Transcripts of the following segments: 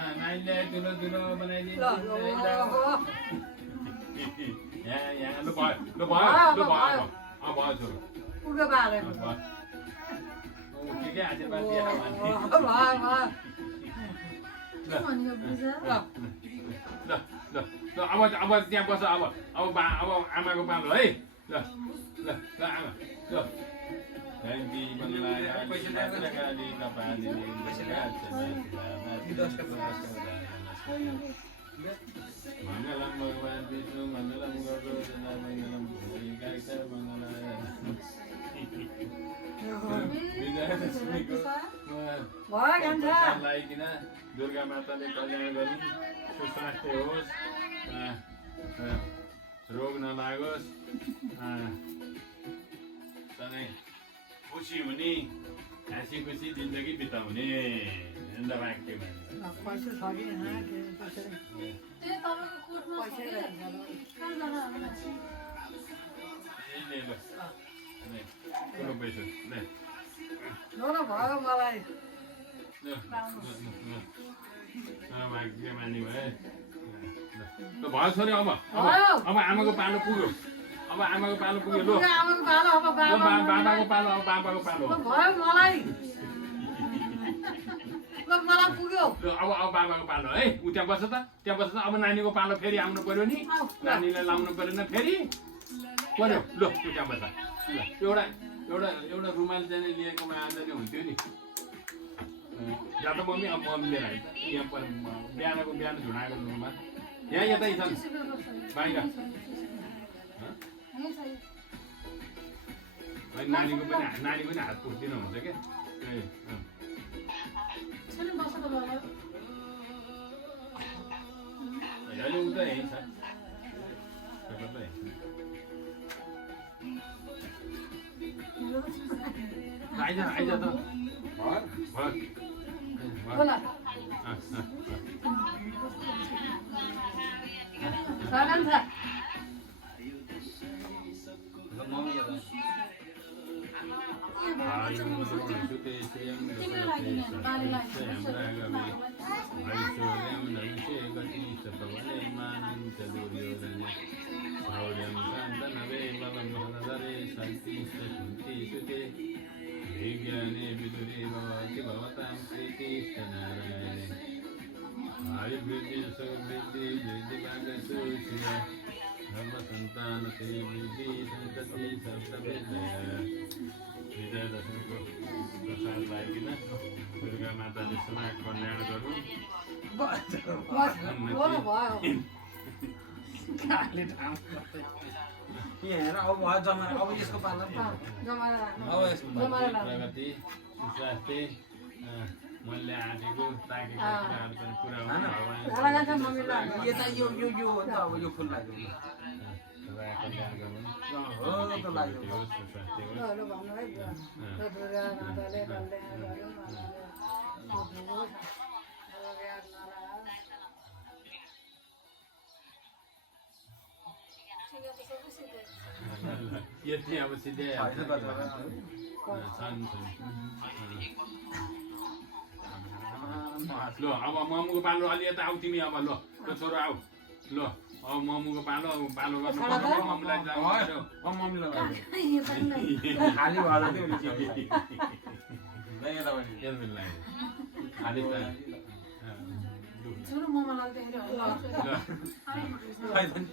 नानीले दुलो दुलो बनाइदिन्छ यहाँ लु भयो भयो छोरो पुग्यो बारे के आशीर्वाद दिएर अब त्यहाँ बस अब आमाको पालो है ल ल ल आमा ल मङ्गलम भगवान् विष्णु मङ्गलम गरुडध्वज मङ्गलम लगाइकन दुर्गा माताले कल्याण गरून् सुस्वास्थ्य होस् रोग नलागोस् सधैँ खुसी हुने हाँसी खुसी जिन्दगी बिताउने वाक्य भयो मलाई मानी भए भयो छोरी अब आमाको पालो पुग्यो अब आमाको पालो पुग्यो लो बाबाको पालो अब बाबाको पालो भयो मलाई मलाई पुग्यो अब बाबाको पालो है उ त्यहाँ बस्छ त अब नानीको पालो फेरि आउनु पर्यो नि नानीलाई लाउनु परेन फेरि पर्यो लो त्यहाँ बस्छ ल एउटा रुमाल चाहिँ लिएकोमा आज चाहिँ हुन्थ्यो नि या त मम्मी अब मम्मी लिएर आइन्छ यहाँ बिहान झुडाएको रुमाल यहाँ यतै छन् बाहिर नानीको पनि हात पुग्दिन हुन्छ क्या अहिले उ त यहीँ छ आइज त विज्ञाने विदुरे भवति भवतां श्रीकृष्णनारायणे आयुर्वृद्धि सौवृद्धि वृद्धिभागसूचिया धर्मसन्तानते वृद्धि सन्तति सर्वविजया विजयदशमीको प्रसाद लागिकन दुर्गा माताले सदा कल्याण गरौँ अब यसको पालन प्रगति सुस्वास्थ्य मैले आँटेको ताकेको कुराहरू पनि पुरा यता यो अब यो फुल लाग्यो कल्याण गरौँ यति अब सिधै ल अब ममुको पालो अलि यता आऊ तिमी अब ल छोरो आऊ ल अब ममुको पालो गर्नु मम्मीलाई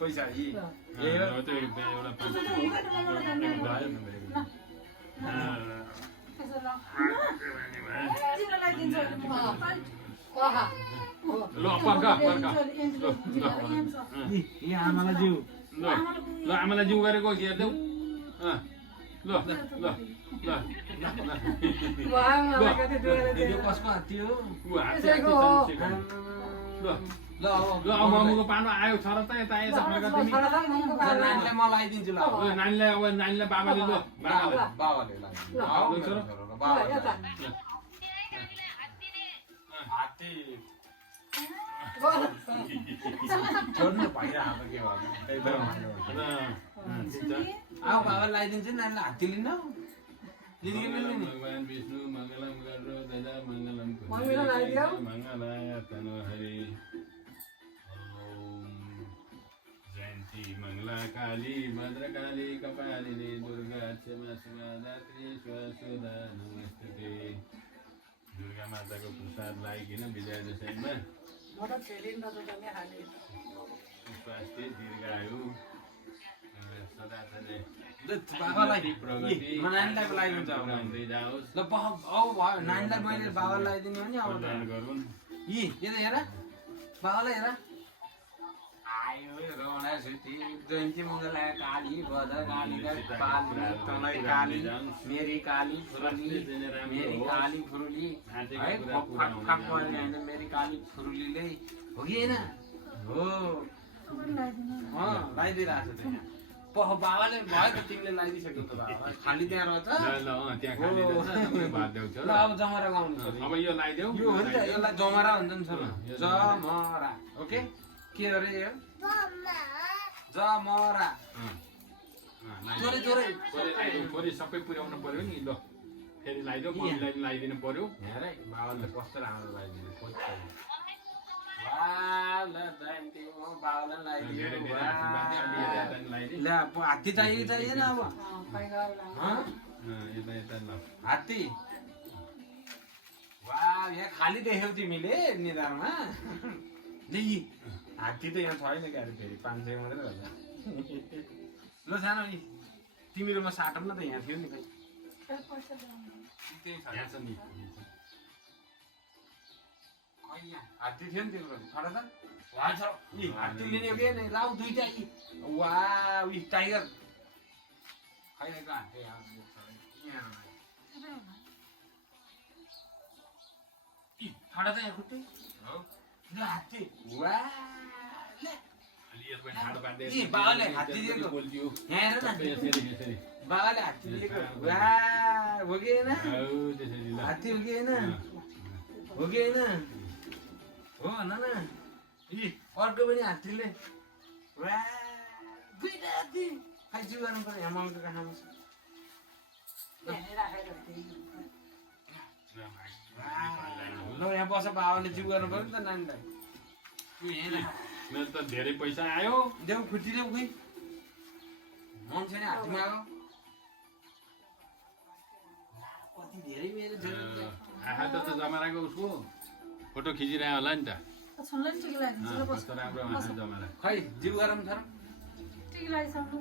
पैसा ल पर्ख आमालाई जिउ ल आमालाई जिउ गरेको हेर्देऊ ल कसको हात थियो ल अब ममुको पालो आयो छोरा त यता नानीलाई म लगाइदिन्छु ल नानीलाई बाबाले ल बाबाले हात्ती छोड्नु भइरहेको के अब बाबा लगाइदिन्छु नानीलाई हात्ती लिन भगवान् विष्णु मङ्गलम गरुडध्वज मङ्गलम मम्मीलाई लगाइदियो मङ्गलाय तनु हरि ओम जयन्ती मङ्गला काली भद्रकाली कपालिनी दुर्गा क्षमा शिवा दात्री स्वसुधा नमस्ते दुर्गा माताको प्रसाद लागिकन विजय दशैँमा म त खेलिन त जसले खाने स्वास्थ्य दीर्घायु सदा सधैँ बाबालाई प्रगति नानीलाई लगाइदिन्छ अब हुँदै जाओस् ल भयो नानीलाई मैले बाबालाई लगाइदिने हो नि अब प्रदान गरून् यी के त हेर बाबालाई हेर आयो रौणा सुती जयन्ती मङ्गला काली भद्रकाली काली तँलाई काली मेरी काली फुरुली मेरी काली फुरुली है फाक पर्ने होइन मेरी काली फुरुलीले हो कि होइन हो लगाइदिइरहेको छ त्यहाँ बाबाले भयो त तिमीले लगाइदिइसक्यो त बाबा खाली त्यहाँ रहेछ त्यहाँ खाली रहेछ तपाईँ भात ल्याउँछ ल अब जमरा लाउनु छ अब यो लगाइदेऊ यो हो नि त यसलाई जमरा भन्छ नि छोरा जमरा ओके के अरे यो जमरा जोरै जोरै थोरै सबै पुर्याउनु पर्यो नि ल फेरि लगाइदेऊ मम्मीलाई पनि लगाइदिनु पर्यो हेर है बाबाले कस्तो राम्रो लगाइदिनु बाबालाई धेरै लगाइदिनु धेरै आशीर्वाद दे, अलि यता यता लगाइदे ल हात्ती चाहियो चाहिएन अब खै गएर लानु यता यता ल हात्ती वाह यहाँ खाली देख्यौ तिमीले निधारमा यी हात्ती त यहाँ छैन क्या अरे फेरि 500 मात्रै होला ल सानो नि तिमीहरूमा साटौँ न त यहाँ थियो नि यहाँ छ नि हात्ती थियो नि तिम्रो छोरा त हात्ती लिने हो कि नै लाउ दुईटा यी वा उयो टाइगर खै हात्ती छोरा त यहाँ खुट्टै ल हात्ती वा अलि यसमा ठाडो पार्दै यी बाबाले हात्ती दिएको बोल्दियो यहाँ हेर न यसरी यसरी बाबाले हात्ती दिएको वा हो कि होइन हौ त्यसरी ल हात्ती हो कि होइन हो कि होइन हो भन न यी अर्को पनि हात्तीले वा दुईटा हात्ती खै जु गर्नु पर्यो यहाँ मलको काखमा छ ल यहाँ बस बाबाले जिउ गर्नु पर्यो नि त नानीलाई मेरो त धेरै पैसा आयो देऊ खुट्टी देऊ खोइ मन छैन हात्तीमा आयो कति धेरै मेरो आहा त जमाराको उसको फोटो खिचिरह्यो होला नि त छोड्न टिक लाग्छ कस्तो राम्रो आँखा जमारा खै जिउ गरम छ र टिक लागिसक्नु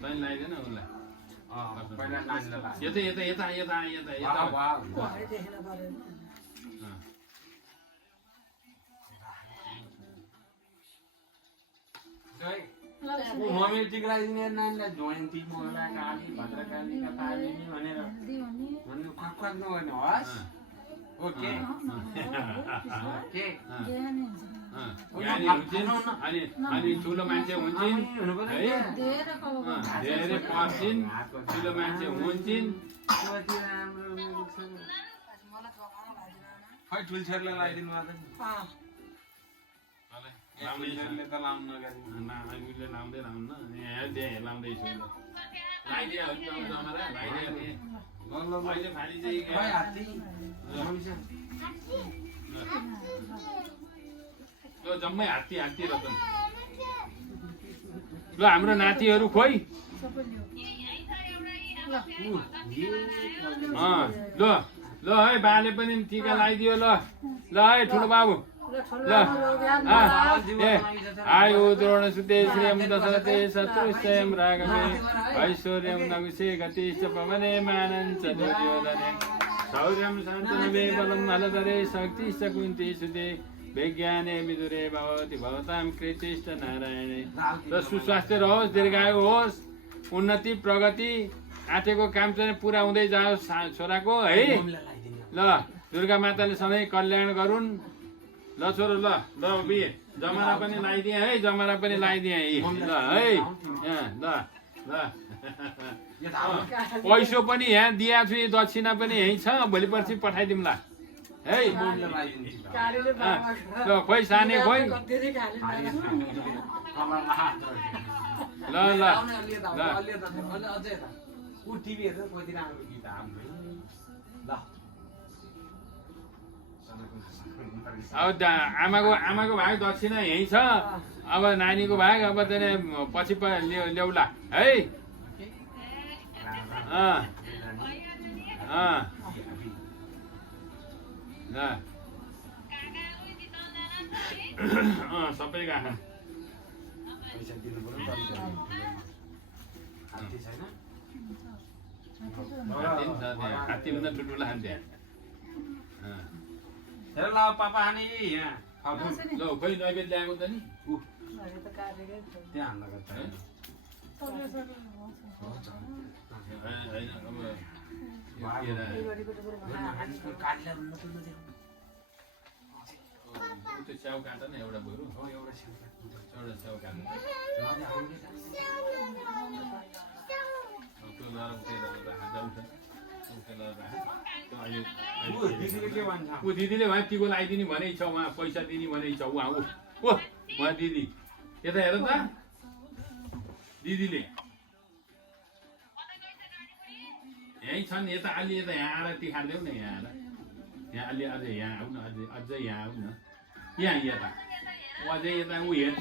तैँले लगाइदेन उसलाई पहिला नानीलाई लाग्छ यता यता यता यता यता यता है देख्न परेन मम्मीले टिक लगाइदिने नानीलाई जयन्ती मङ्गला काली भद्रकाली कपालिनी भनेर भन्नु क्वाक क्वाक नगर्ने हस् ओके के अनि ठुलो मान्छे हुन्छन् है धेरै पढ्छन् ठुलो मान्छे हुन्छन् कति राम्रो खै ठुल्छेरलाई लगाइदिनु लाउँदैछन् त लाउनु नगर्नु हामीले लाउँदै लाउनु त्यहाँ लाउँदैछु लगाइदियो जमारा लगाइदियो अहिले फाली चाहिँ खै हात्ती ल जम्मै हात्ती हात्ती रतन ल हाम्रो नातिहरू खोइ ल ल है बाले पनि टिका लगाइदियो ल ल है ठुलो बाबु ल ए आयु द्रोणसुते श्रियं दशरथे शत्रुश्चयं राघवे ऐश्वर्यं नगुषे गतिश्च पवने मानं च दुर्योधने शौर्यं शान्तनवे बलं हलधरे शक्तिश्च कुन्तीसुते विज्ञाने विदुरे भवति भवतां कृतिश्च नारायणे र सुस्वास्थ्य रहोस् दीर्घायु होस् उन्नति प्रगति आँटेको काम चाहिँ पुरा हुँदै जाओस् छोराको है ल दुर्गा माताले सधैँ कल्याण गरून् ल छोरो ल ल बिहे जमारा पनि लगाइदिएँ है जमारा पनि लगाइदिएँ ल है ल ल पैसो पनि यहाँ दिएको छु दक्षिणा पनि यहीँ छ भोलि पर्सि पठाइदिउँला है ल खोइ साने खोइ ल ल टिभी हेर्छ कति राम्रो गीत हाम्रो ल अब आमाको भाग दक्षिणा यहीँ छ अब नानीको भाग अब त्यहाँ पछि ल्याउला है सबै गएको पैसा दिनु पर्यो हात्ती छैन हात्तीभन्दा ठुल्ठुला खान्थ्यो हेर ल पापा हाने यहाँ ल खोइ नैवेद ल्याएको त नि अहिले त काटेकै थियो। त्यहाँ हान्न गर्छ है? सबले सबले भन्छ। होइन अब यो के रे? फुलबारीको त बरु भएन। ऊ त्यो च्याउ काट न एउटा बरु एउटा च्याउ काट्नु त्यो लगाएर ऊ दिदीले भने टिको लगाइदिने भनेको छ उहाँ पैसा दिने भनेको छ उहाँ उहाँ दिदी यता हेर त दिदीले यहीँ छन् यता अलि यता यहाँ आएर तिखारिदेऊ न यहाँ आएर यहाँ अलि अझै यहाँ आऊ न अझै यहाँ आऊ न यहाँ यता अझै यता ऊ हेर्छ